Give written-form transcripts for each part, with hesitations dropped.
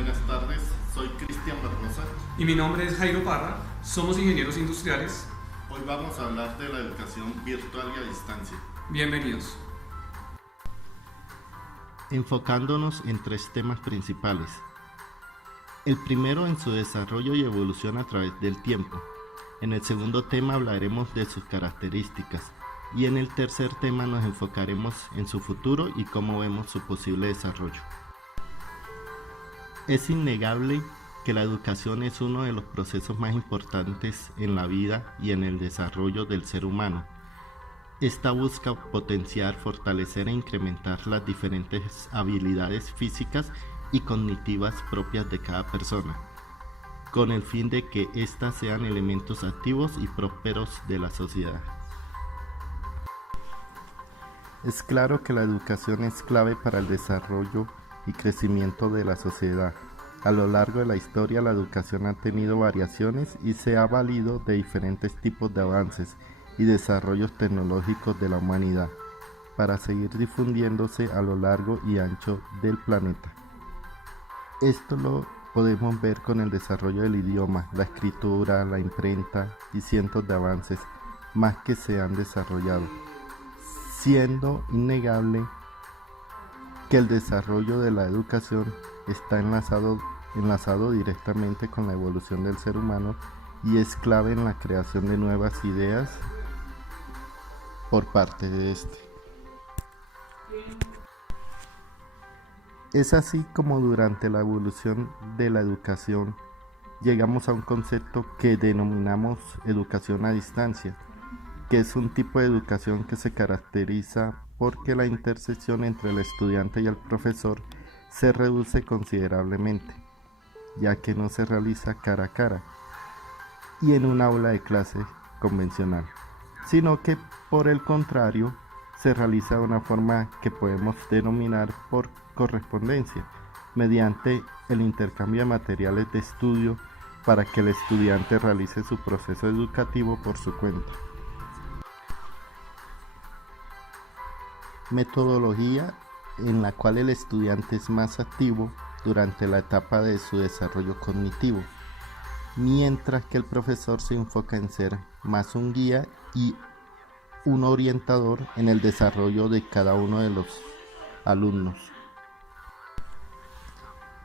Buenas tardes, soy Cristian Barbosa. Y mi nombre es Jairo Parra, somos ingenieros industriales. Hoy vamos a hablar de la educación virtual y a distancia. Bienvenidos. Enfocándonos en tres temas principales. El primero en su desarrollo y evolución a través del tiempo. En el segundo tema hablaremos de sus características. Y en el tercer tema nos enfocaremos en su futuro y cómo vemos su posible desarrollo. Es innegable que la educación es uno de los procesos más importantes en la vida y en el desarrollo del ser humano. Esta busca potenciar, fortalecer e incrementar las diferentes habilidades físicas y cognitivas propias de cada persona, con el fin de que éstas sean elementos activos y prósperos de la sociedad. Es claro que la educación es clave para el desarrollo y crecimiento de la sociedad. A lo largo de la historia, la educación ha tenido variaciones y se ha valido de diferentes tipos de avances y desarrollos tecnológicos de la humanidad para seguir difundiéndose a lo largo y ancho del planeta. Esto lo podemos ver con el desarrollo del idioma, la escritura, la imprenta y cientos de avances más que se han desarrollado, siendo innegable que el desarrollo de la educación está enlazado directamente con la evolución del ser humano y es clave en la creación de nuevas ideas por parte de este. Es así como durante la evolución de la educación llegamos a un concepto que denominamos educación a distancia, que es un tipo de educación que se caracteriza porque la intersección entre el estudiante y el profesor se reduce considerablemente, ya que no se realiza cara a cara y en un aula de clase convencional, sino que por el contrario se realiza de una forma que podemos denominar por correspondencia, mediante el intercambio de materiales de estudio para que el estudiante realice su proceso educativo por su cuenta. Metodología en la cual el estudiante es más activo durante la etapa de su desarrollo cognitivo, mientras que el profesor se enfoca en ser más un guía y un orientador en el desarrollo de cada uno de los alumnos.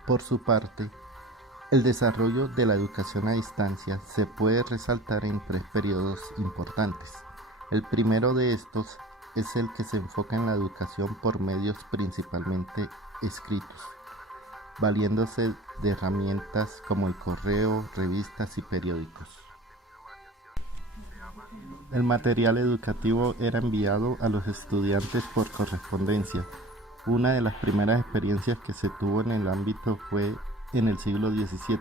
Por su parte, el desarrollo de la educación a distancia se puede resaltar en tres periodos importantes. El primero de estos es el que se enfoca en la educación por medios principalmente escritos, valiéndose de herramientas como el correo, revistas y periódicos. El material educativo era enviado a los estudiantes por correspondencia. Una de las primeras experiencias que se tuvo en el ámbito fue en el siglo XVII,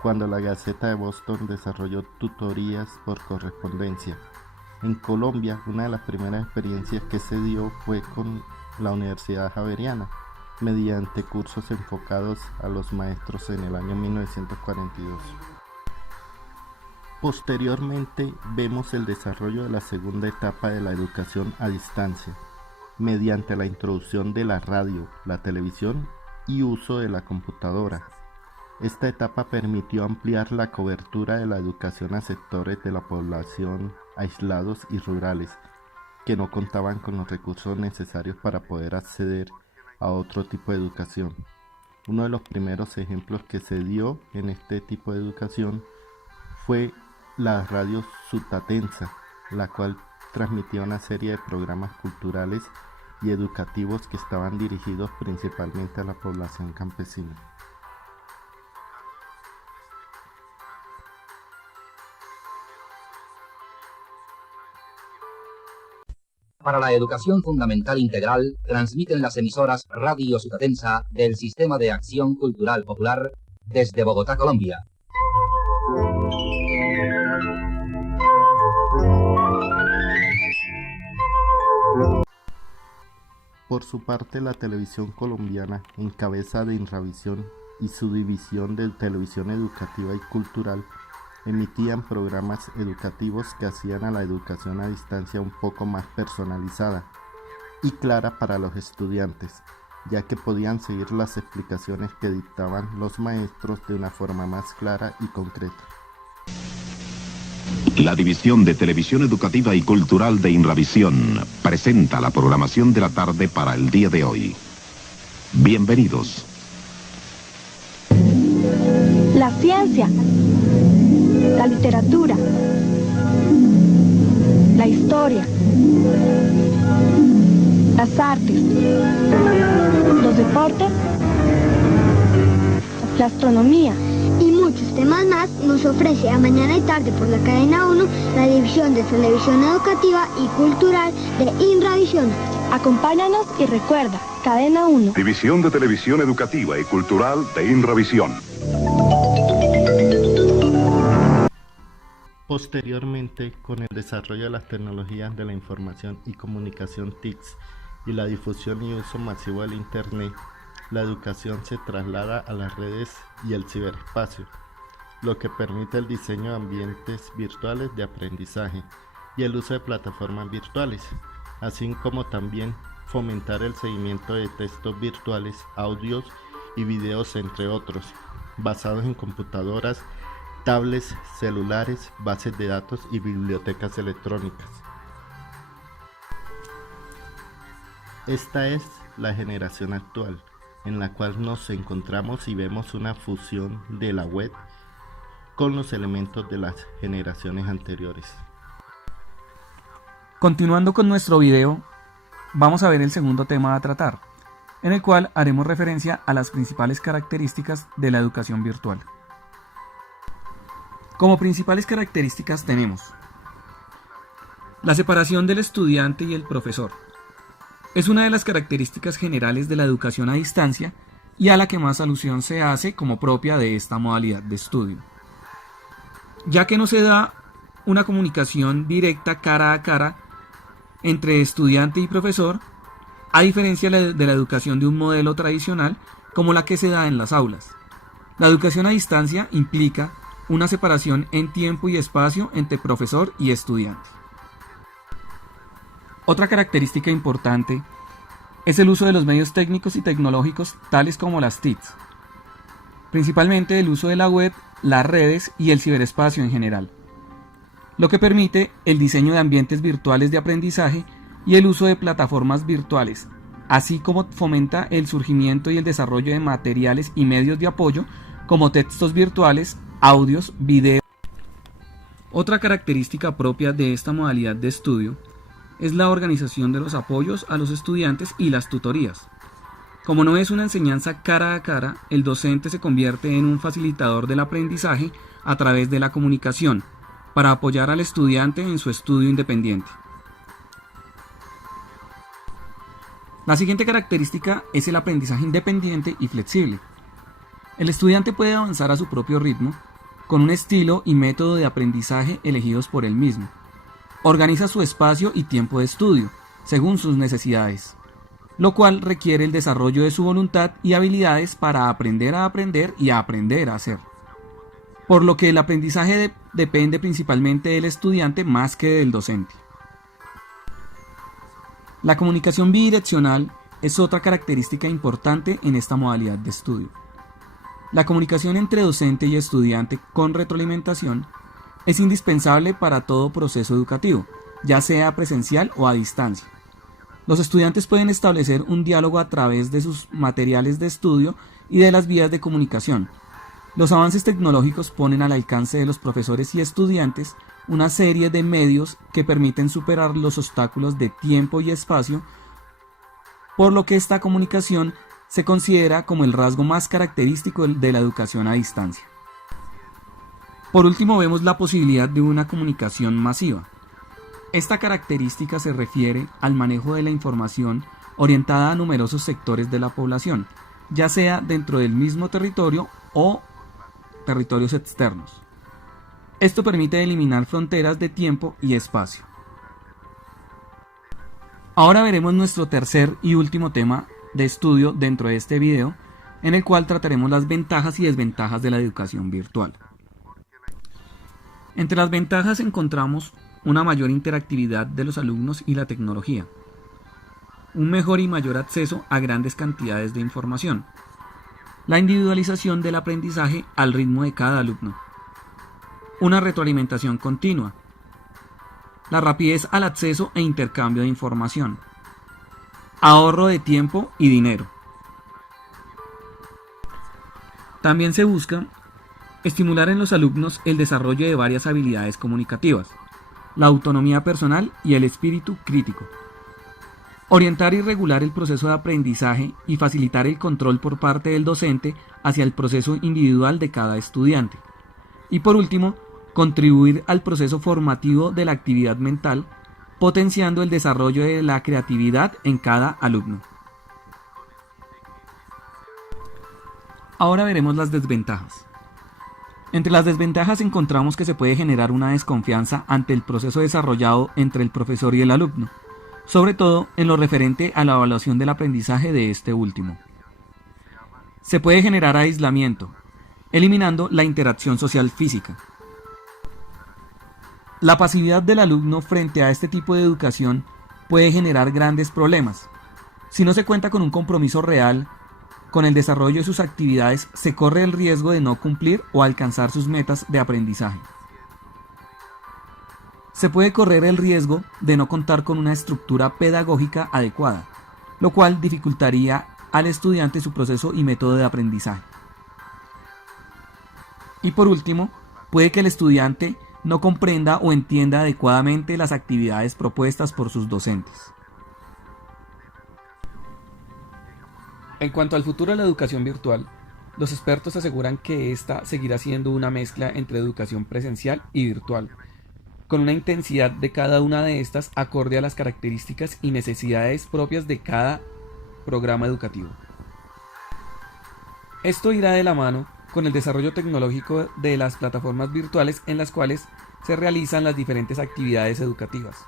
cuando la Gaceta de Boston desarrolló tutorías por correspondencia. En Colombia, una de las primeras experiencias que se dio fue con la Universidad Javeriana, mediante cursos enfocados a los maestros en el año 1942. Posteriormente, vemos el desarrollo de la segunda etapa de la educación a distancia, mediante la introducción de la radio, la televisión y uso de la computadora. Esta etapa permitió ampliar la cobertura de la educación a sectores de la población aislados y rurales, que no contaban con los recursos necesarios para poder acceder a otro tipo de educación. Uno de los primeros ejemplos que se dio en este tipo de educación fue la radio Sutatensa, la cual transmitía una serie de programas culturales y educativos que estaban dirigidos principalmente a la población campesina. Para la educación fundamental integral, transmiten las emisoras Radio Sutatensa del Sistema de Acción Cultural Popular desde Bogotá, Colombia. Por su parte, la televisión colombiana, en cabeza de Inravisión y su división de televisión educativa y cultural, emitían programas educativos que hacían a la educación a distancia un poco más personalizada y clara para los estudiantes, ya que podían seguir las explicaciones que dictaban los maestros de una forma más clara y concreta. La División de Televisión Educativa y Cultural de Inravisión presenta la programación de la tarde para el día de hoy. Bienvenidos. La ciencia, la literatura, la historia, las artes, los deportes, la astronomía y muchos temas más nos ofrece a mañana y tarde por la cadena 1 la División de Televisión Educativa y Cultural de Inravisión. Acompáñanos y recuerda, cadena 1. División de Televisión Educativa y Cultural de Inravisión. Posteriormente, con el desarrollo de las tecnologías de la información y comunicación TICs y la difusión y uso masivo del Internet, la educación se traslada a las redes y el ciberespacio, lo que permite el diseño de ambientes virtuales de aprendizaje y el uso de plataformas virtuales, así como también fomentar el seguimiento de textos virtuales, audios y videos, entre otros, basados en computadoras, tablets, celulares, bases de datos y bibliotecas electrónicas. Esta es la generación actual, en la cual nos encontramos y vemos una fusión de la web con los elementos de las generaciones anteriores. Continuando con nuestro video, vamos a ver el segundo tema a tratar, en el cual haremos referencia a las principales características de la educación virtual. Como principales características tenemos la separación del estudiante y el profesor. Es una de las características generales de la educación a distancia y a la que más alusión se hace como propia de esta modalidad de estudio, ya que no se da una comunicación directa cara a cara entre estudiante y profesor, a diferencia de la educación de un modelo tradicional como la que se da en las aulas. La educación a distancia implica una separación en tiempo y espacio entre profesor y estudiante. Otra característica importante es el uso de los medios técnicos y tecnológicos tales como las TICs, principalmente el uso de la web, las redes y el ciberespacio en general, lo que permite el diseño de ambientes virtuales de aprendizaje y el uso de plataformas virtuales, así como fomenta el surgimiento y el desarrollo de materiales y medios de apoyo como textos virtuales, audios, videos. Otra característica propia de esta modalidad de estudio es la organización de los apoyos a los estudiantes y las tutorías. Como no es una enseñanza cara a cara, el docente se convierte en un facilitador del aprendizaje a través de la comunicación, para apoyar al estudiante en su estudio independiente. La siguiente característica es el aprendizaje independiente y flexible. El estudiante puede avanzar a su propio ritmo, con un estilo y método de aprendizaje elegidos por él mismo. Organiza su espacio y tiempo de estudio, según sus necesidades, lo cual requiere el desarrollo de su voluntad y habilidades para aprender a aprender y a aprender a hacer. Por lo que el aprendizaje depende principalmente del estudiante más que del docente. La comunicación bidireccional es otra característica importante en esta modalidad de estudio. La comunicación entre docente y estudiante con retroalimentación es indispensable para todo proceso educativo, ya sea presencial o a distancia. Los estudiantes pueden establecer un diálogo a través de sus materiales de estudio y de las vías de comunicación. Los avances tecnológicos ponen al alcance de los profesores y estudiantes una serie de medios que permiten superar los obstáculos de tiempo y espacio, por lo que esta comunicación se considera como el rasgo más característico de la educación a distancia. Por último, vemos la posibilidad de una comunicación masiva. Esta característica se refiere al manejo de la información orientada a numerosos sectores de la población, ya sea dentro del mismo territorio o territorios externos. Esto permite eliminar fronteras de tiempo y espacio. Ahora veremos nuestro tercer y último tema de estudio dentro de este video, en el cual trataremos las ventajas y desventajas de la educación virtual. Entre las ventajas encontramos una mayor interactividad de los alumnos y la tecnología. un mejor y mayor acceso a grandes cantidades de información, la individualización del aprendizaje al ritmo de cada alumno, una retroalimentación continua, la rapidez al acceso e intercambio de información, ahorro de tiempo y dinero. También se busca estimular en los alumnos el desarrollo de varias habilidades comunicativas, la autonomía personal y el espíritu crítico. Orientar y regular el proceso de aprendizaje y facilitar el control por parte del docente hacia el proceso individual de cada estudiante. Y por último, contribuir al proceso formativo de la actividad mental, potenciando el desarrollo de la creatividad en cada alumno. Ahora veremos las desventajas. Entre las desventajas encontramos que se puede generar una desconfianza ante el proceso desarrollado entre el profesor y el alumno, sobre todo en lo referente a la evaluación del aprendizaje de este último. Se puede generar aislamiento, eliminando la interacción social física. La pasividad del alumno frente a este tipo de educación puede generar grandes problemas. Si no se cuenta con un compromiso real con el desarrollo de sus actividades, se corre el riesgo de no cumplir o alcanzar sus metas de aprendizaje. Se puede correr el riesgo de no contar con una estructura pedagógica adecuada, lo cual dificultaría al estudiante su proceso y método de aprendizaje. Y por último, puede que el estudiante no comprenda o entienda adecuadamente las actividades propuestas por sus docentes. En cuanto al futuro de la educación virtual, los expertos aseguran que ésta seguirá siendo una mezcla entre educación presencial y virtual, con una intensidad de cada una de estas acorde a las características y necesidades propias de cada programa educativo. Esto irá de la mano con el desarrollo tecnológico de las plataformas virtuales en las cuales se realizan las diferentes actividades educativas.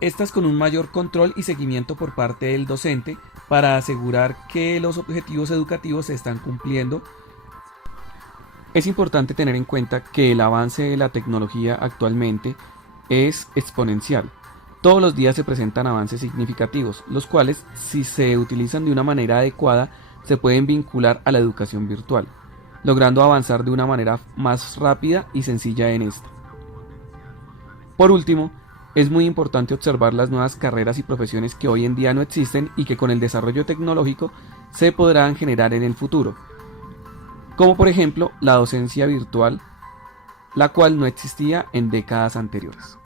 Estas con un mayor control y seguimiento por parte del docente para asegurar que los objetivos educativos se están cumpliendo. Es importante tener en cuenta que el avance de la tecnología actualmente es exponencial. Todos los días se presentan avances significativos, los cuales, si se utilizan de una manera adecuada, se pueden vincular a la educación virtual, logrando avanzar de una manera más rápida y sencilla en esta. Por último, es muy importante observar las nuevas carreras y profesiones que hoy en día no existen y que con el desarrollo tecnológico se podrán generar en el futuro, como por ejemplo la docencia virtual, la cual no existía en décadas anteriores.